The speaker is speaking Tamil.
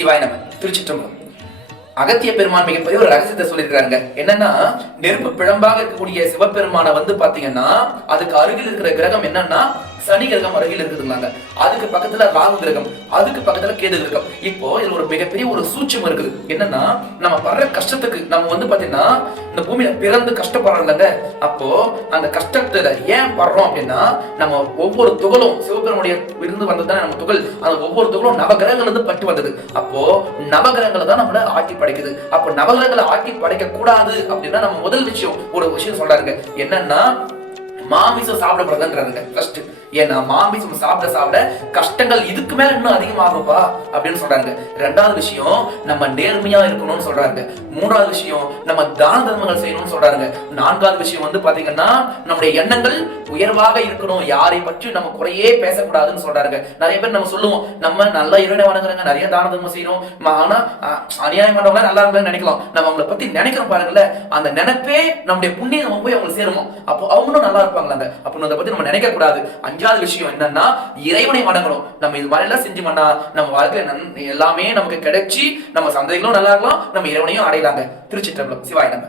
சிவாய நம. திருச்சிற்றம்பலம். அகத்திய பெருமான் மிகப்பெரிய ஒரு ரகசியத்தை சொல்லியிருக்காங்க. என்னன்னா, நெருப்பு பிழம்பாக இருக்கக்கூடிய சிவபெருமான பாத்தீங்கன்னா அதுக்கு அருகில் இருக்கிற கிரகம் என்னன்னா சனி கிரகம் அருகில் இருக்குதுங்க. அதுக்கு பக்கத்துல ராகு கிரகம், அதுக்கு பக்கத்துல கேது கிரகம். இப்போ இதுல ஒரு மிகப்பெரிய ஒரு சூட்சம் இருக்குது. என்னன்னா, நம்ம படுற கஷ்டத்துக்கு நம்ம பாத்தீங்கன்னா இந்த பூமியில பிறந்து கஷ்டப்படுறோம்லங்க. அப்போ அந்த கஷ்டத்துல ஏன் படுறோம் அப்படின்னா, நம்ம ஒவ்வொரு துகளும் சிவபெருமானுடைய இருந்து வந்ததுதானே நம்ம துகள். அந்த ஒவ்வொரு துகளும் நவகிரகங்கள் இருந்து பட்டு வந்தது. அப்போ நவகிரகங்களை தான் நம்மள ஆட்டி படைக்குது. அப்போ நவகிரகங்களை ஆட்டி படைக்க கூடாது அப்படின்னா நம்ம முதல் ஒரு விஷயம் சொல்றாங்க. என்னன்னா, மாமிசம் சாப்பிடக்கூடாதுன்றாங்க ஃபர்ஸ்ட். ஏன்னா மாமிசம் சாப்பிட கஷ்டங்கள் இதுக்கு மேல இன்னும் அதிகமாகும்பா அப்படின்னு சொல்றாங்க. ரெண்டாவது விஷயம், நம்ம நேர்மையா இருக்கணும்னு சொல்றாங்க. மூன்றாவது விஷயம், நம்ம தான தர்மங்கள் செய்யணும்னு சொல்றாங்க. நான்காவது விஷயம் பாத்தீங்கன்னா, நம்முடைய எண்ணங்கள் உயர்வாக இருக்கணும். யாரை பற்றி நம்ம குறையே பேசக்கூடாதுன்னு சொல்றாங்க. நிறைய பேர் நம்ம சொல்லுவோம், நம்ம நல்லா இறைவனை வணங்குறாங்க, நிறைய தான தர்மம் செய்யறோம், ஆனா அநியாயம் பண்றவங்க நல்லா இருக்குன்னு நினைக்கலாம். நம்ம அவங்களை பத்தி நினைக்கிறோம் பாருங்கள, அந்த நினைப்பே நம்முடைய புண்ணியம் நம்ம போய் அவங்களுக்கு சேருமோ, அப்போ அவங்களும் நல்லா இருப்பாங்களாங்க. அப்போ அதை பத்தி நம்ம நினைக்க கூடாது. அஞ்சாவது விஷயம் என்னன்னா, இறைவனை வணங்கணும். நம்ம இது மாதிரி எல்லாம் செஞ்சு பண்ணா நம்ம வாழ்க்கையில எல்லாமே நமக்கு கிடைச்சி நம்ம சந்தைகளும் நல்லா இருக்கலாம், நம்ம இறைவனையும் அடையலாங்க. திருச்சிற்றம்பலம். சிவாய நம.